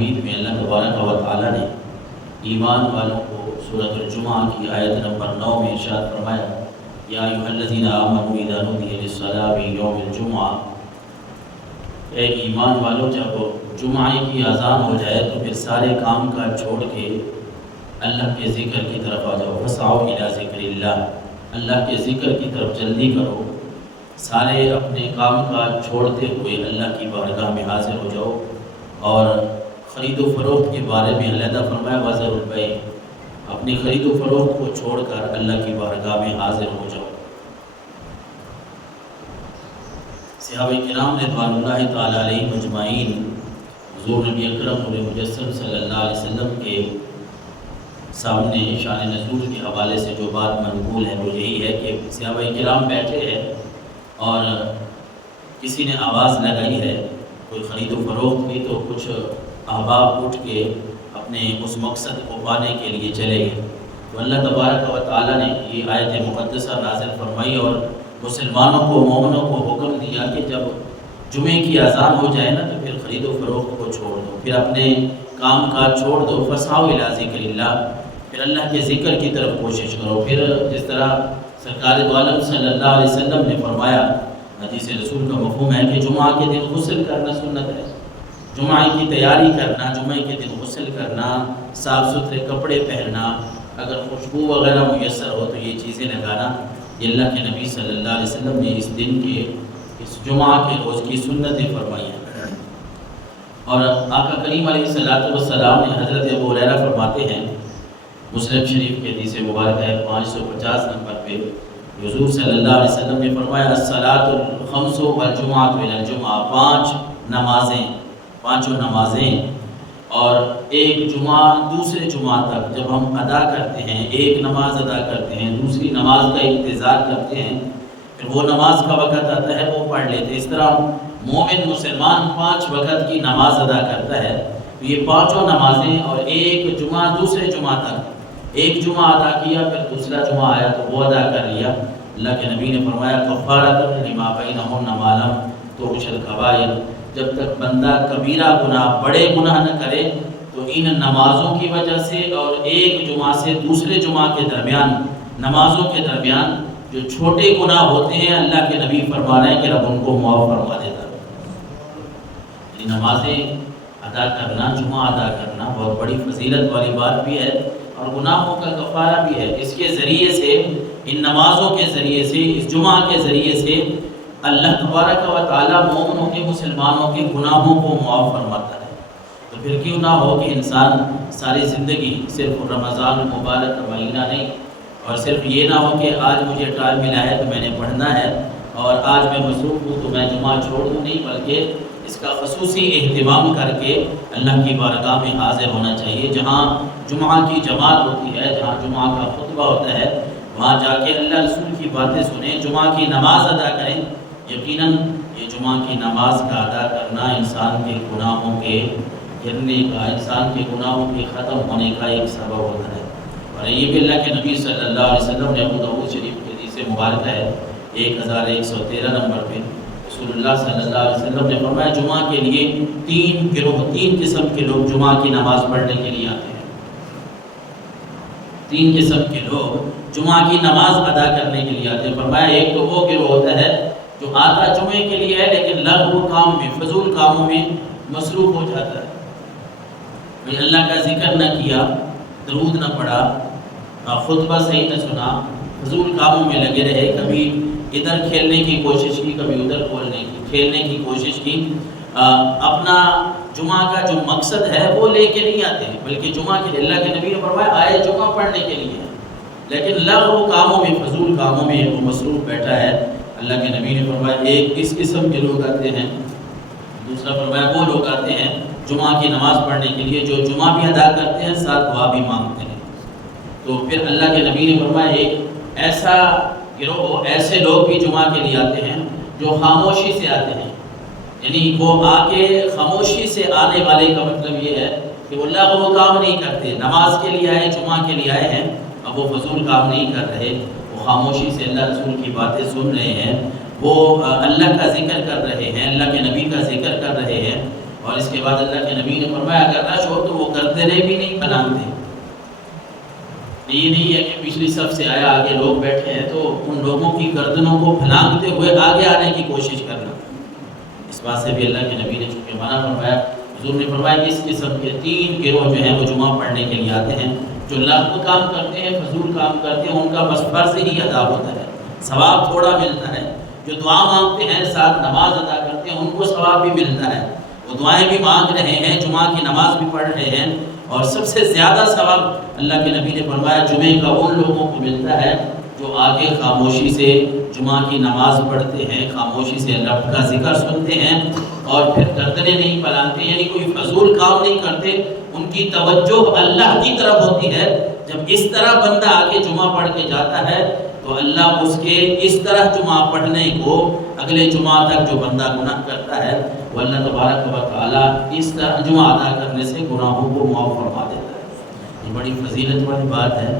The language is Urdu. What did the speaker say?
حمید میں اللہ تبارک و تعالیٰ نے ایمان والوں کو سورۃ الجمعہ کی آیت نمبر 9 میں ارشاد فرمایا، یا ایھا الذین آمنوا اذا نودی للصلاۃ من یوم الجمعہ، اے ایمان والو جب جمعہ کی اذان ہو جائے تو پھر سارے کام کاج چھوڑ کے اللہ کے ذکر کی طرف آ جاؤ، فسعوا الی ذکر اللہ، اللہ کے ذکر کی طرف جلدی کرو، سارے اپنے کام کاج چھوڑتے ہوئے اللہ کی بارگاہ میں حاضر ہو جاؤ۔ اور خرید و فروخت کے بارے میں علیحدہ فرمایا وذروا البیع، اپنی خرید و فروخت کو چھوڑ کر اللہ کی بارگاہ میں حاضر ہو جاؤ۔ صحابہ کرام رضوان اللہ تعالی علیہم اجمعین حضور نبی اکرم نور مجسم صلی اللہ علیہ وسلم کے سامنے شان نزول کے حوالے سے جو بات منقول ہے وہ یہی ہے کہ صحابہ کرام بیٹھے ہیں اور کسی نے آواز لگائی ہے کوئی خرید و فروخت کی، تو کچھ احباب اٹھ کے اپنے اس مقصد کو پانے کے لیے چلے گئے، تو اللہ تبارک و تعالیٰ نے یہ آیت مقدسہ نازل فرمائی اور مسلمانوں کو مومنوں کو حکم دیا کہ جب جمعے کی اذان ہو جائے نا تو پھر خرید و فروخت کو چھوڑ دو، پھر اپنے کام کاج چھوڑ دو، فسعوا الی ذکر اللہ، پھر اللہ کے ذکر کی طرف کوشش کرو۔ پھر جس طرح سرکار دو عالم صلی اللہ علیہ وسلم نے فرمایا، حدیث رسول کا مفہوم ہے کہ جمعہ کے دن غسل کرنا سنت ہے، جمعہ کی تیاری کرنا، جمعہ کے دن غسل کرنا، صاف ستھرے کپڑے پہننا، اگر خوشبو وغیرہ میسر ہو تو یہ چیزیں لگانا، یہ اللہ کے نبی صلی اللہ علیہ وسلم نے اس دن کے اس جمعہ کے روز کی سنتیں فرمائی ہیں۔ اور آقا کریم علیہ السلام نے حضرت ابو ہریرہ فرماتے ہیں، مسلم شریف کی حدیث مبارکہ ہے 550 نمبر پہ، حضور صلی اللہ علیہ وسلم نے فرمایا الصلاۃ الخمس والجمعۃ الی الجمعہ، پانچوں نمازیں اور ایک جمعہ دوسرے جمعہ تک جب ہم ادا کرتے ہیں، ایک نماز ادا کرتے ہیں، دوسری نماز کا انتظار کرتے ہیں، پھر وہ نماز کا وقت آتا ہے وہ پڑھ لیتے ہیں۔ اس طرح مومن مسلمان 5 وقت کی نماز ادا کرتا ہے، تو یہ پانچوں نمازیں اور ایک جمعہ دوسرے جمعہ تک، ایک جمعہ ادا کیا پھر دوسرا جمعہ آیا تو وہ ادا کر لیا، اللہ کے نبی نے فرمایا کفارۃ لما بینہن ما لم تغش الکبائر، جب تک بندہ کبیرہ گناہ بڑے گناہ نہ کرے تو ان نمازوں کی وجہ سے اور ایک جمعہ سے دوسرے جمعہ کے درمیان، نمازوں کے درمیان جو چھوٹے گناہ ہوتے ہیں اللہ کے نبی فرما رہے ہیں کہ رب ان کو معاف فرما دیتا ہے۔ نمازیں ادا کرنا، جمعہ ادا کرنا بہت بڑی فضیلت والی بات بھی ہے اور گناہوں کا کفارہ بھی ہے۔ اس کے ذریعے سے، ان نمازوں کے ذریعے سے، اس جمعہ کے ذریعے سے اللہ تبارک و تعالیٰ مومنوں کے، مسلمانوں کے گناہوں کو معاف فرماتا ہے۔ تو پھر کیوں نہ ہو کہ انسان ساری زندگی صرف رمضان المبارک کا مہینہ نہیں، اور صرف یہ نہ ہو کہ آج مجھے ٹائم ملا ہے تو میں نے پڑھنا ہے اور آج میں مصروف ہوں تو میں جمعہ چھوڑ دوں، نہیں، بلکہ اس کا خصوصی اہتمام کر کے اللہ کی بارگاہ میں حاضر ہونا چاہیے۔ جہاں جمعہ کی جماعت ہوتی ہے، جہاں جمعہ کا خطبہ ہوتا ہے، وہاں جا کے اللہ رسول کی باتیں سنیں، جمعہ کی نماز ادا کریں۔ یقیناً یہ جمعہ کی نماز کا ادا کرنا انسان کے گناہوں کے گرنے کا، انسان کے گناہوں کے ختم ہونے کا ایک سبب ہوتا ہے۔ اور یہ بھی اللہ کے نبی صلی اللہ علیہ وسلم نے ابو داؤد شریف کی حدیث مبارکہ ہے 1113 نمبر پہ، رسول اللہ صلی اللہ علیہ وسلم نے فرمایا جمعہ کے لیے 3 قسم کے لوگ جمعہ کی نماز پڑھنے کے لیے آتے ہیں۔ 3 قسم کے لوگ جمعہ کی نماز ادا کرنے کے لیے آتے ہیں۔ فرمایا ایک تو وہ گروہ ہوتا ہے جو آتا جمعے کے لیے ہے لیکن لغو کام میں، فضول کاموں میں مصروف ہو جاتا ہے، بھئی اللہ کا ذکر نہ کیا، درود نہ پڑھا، خطبہ صحیح نہ سنا، فضول کاموں میں لگے رہے، کبھی ادھر کھیلنے کی کوشش کی، کبھی ادھر کھیلنے کی کوشش کی، اپنا جمعہ کا جو مقصد ہے وہ لے کے نہیں آتے، بلکہ جمعہ کے لیے اللہ کے نبی نے فرمایا آئے جمعہ پڑھنے کے لیے، لیکن لغو کاموں میں، فضول کاموں میں وہ مصروف بیٹھا ہے۔ اللہ کے نبی نے فرمایا ایک اس قسم کے لوگ آتے ہیں، دوسرا فرمایا وہ لوگ آتے ہیں جمعہ کی نماز پڑھنے کے لیے جو جمعہ بھی ادا کرتے ہیں ساتھ دعا بھی مانگتے ہیں۔ تو پھر اللہ کے نبی نے فرمایا ایک ایسا گروہ، ایسے لوگ بھی جمعہ کے لیے آتے ہیں جو خاموشی سے آتے ہیں، یعنی وہ آ کے خاموشی سے آنے والے کا مطلب یہ ہے کہ وہ لغو کام نہیں کرتے، نماز کے لیے آئے، جمعہ کے لیے آئے ہیں، اب وہ فضول کام نہیں کر رہے، وہ خاموشی سے اللہ رسول کی باتیں سن رہے ہیں، وہ اللہ کا ذکر کر رہے ہیں، اللہ کے نبی کا ذکر کر رہے ہیں، اور اس کے بعد اللہ کے نبی نے فرمایا اگر رش ہو تو وہ گردنیں بھی نہیں پھیلاتے. یہ نہیں ہے کہ پچھلی صف سے آیا آگے لوگ بیٹھے ہیں تو ان لوگوں کی گردنوں کو پھیلاتے ہوئے آگے آنے کی کوشش کرنا. اس بات سے بھی اللہ کے نبی نے چونکہ منع فرمایا. حضور نے فرمایا کہ اس قسم کے 3 گروہ جو ہیں وہ جمعہ پڑھنے کے لیے آتے ہیں. جو لغو کام کرتے ہیں، فضول کام کرتے ہیں، ان کا بس فرض ہی ادا ہوتا ہے، ثواب تھوڑا ملتا ہے. جو دعا مانگتے ہیں ساتھ نماز ادا کرتے ہیں ان کو ثواب بھی ملتا ہے. وہ دعائیں بھی مانگ رہے ہیں، جمعہ کی نماز بھی پڑھ رہے ہیں. اور سب سے زیادہ ثواب اللہ کے نبی نے فرمایا جمعے کا ان لوگوں کو ملتا ہے جو آگے خاموشی سے جمعہ کی نماز پڑھتے ہیں، خاموشی سے رب کا ذکر سنتے ہیں اور پھر گردنیں نہیں پھیلاتے، یعنی کوئی فضول کام نہیں کرتے. ان کی توجہ اللہ کی طرف ہوتی ہے. جب اس طرح بندہ آگے جمعہ پڑھ کے جاتا ہے تو اللہ اس کے اس طرح جمعہ پڑھنے کو اگلے جمعہ تک جو بندہ گناہ کرتا ہے وہ اللہ تبارک و تعالیٰ اس طرح جمعہ ادا کرنے سے گناہوں کو معاف فرما دیتا ہے. یہ بڑی فضیلت والی بات ہے.